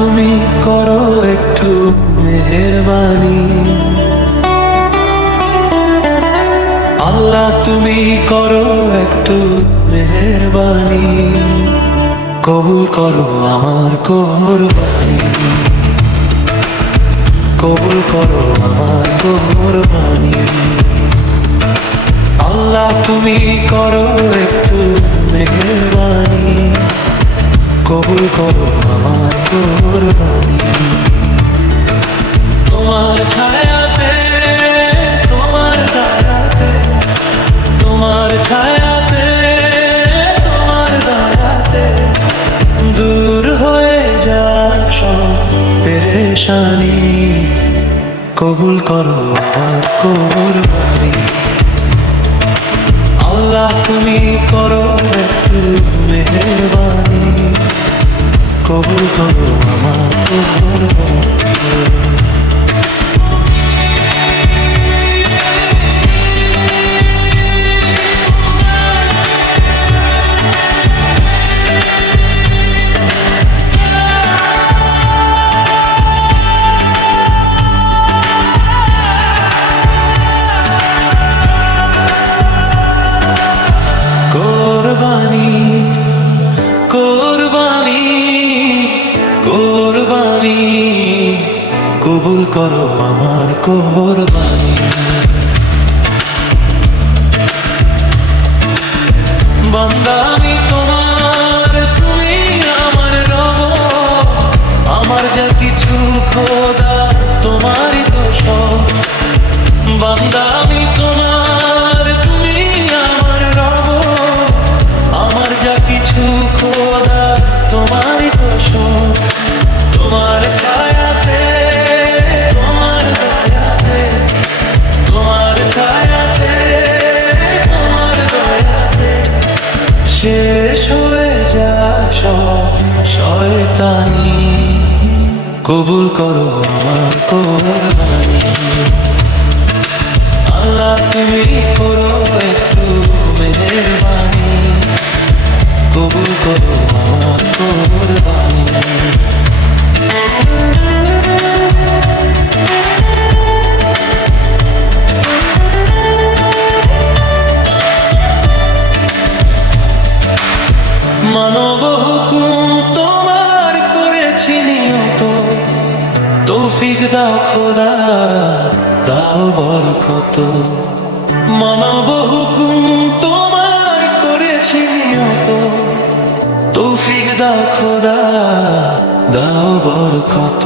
তুমি করো একটু মেহেরবানি, আল্লাহ তুমি করো একটু মেহেরবানি, কবুল করো আমার কোরবানি, কবুল করো আমার কোরবানি। আল্লাহ তুমি করো একটু মেহেরবানি, কবুল করো আমার কোরবানি। তোমার ছায়াতে, তোমার দয়াতে, তোমার ছায়াতে, তোমার দয়াতে দূর হয়ে যাক সব পেরেশানি, কবুল করো আমার কোরবানি। আল্লাহ তুমি করো একটু মেহেরবানি, কবুল করো আমার কোরবানি। কোরবানি, কোরবানি, কোরবানি, কবুল করো আমার কোরবানি। বান্দা আমি তোমার, তুমি আমার রব, আমার যা কিছু খোদা তোমারই তো সব। বান্দা আমি তোমার, তুমি আমার রব, আমার যা কিছু খোদা তোমারই তো সব। তোমার ছায়াতে, তোমার দয়াতে, তোমার ছায়াতে, তোমার দয়াতে শেষ হয়ে যাক সব শয়তানি, কবুল করো আমার কোরবানি। আল্লাহ তুমি করো একটু মেহেরবানি, কবুল করো আমার কোরবানি। মানব হুকুম তোমার করেছি নিয়ত, তৌফিক দাও খোদা দাও বরকত। মানব হুকুম তোমার করেছি নিয়ত, তৌফিক দাও খোদা দাও বরকত।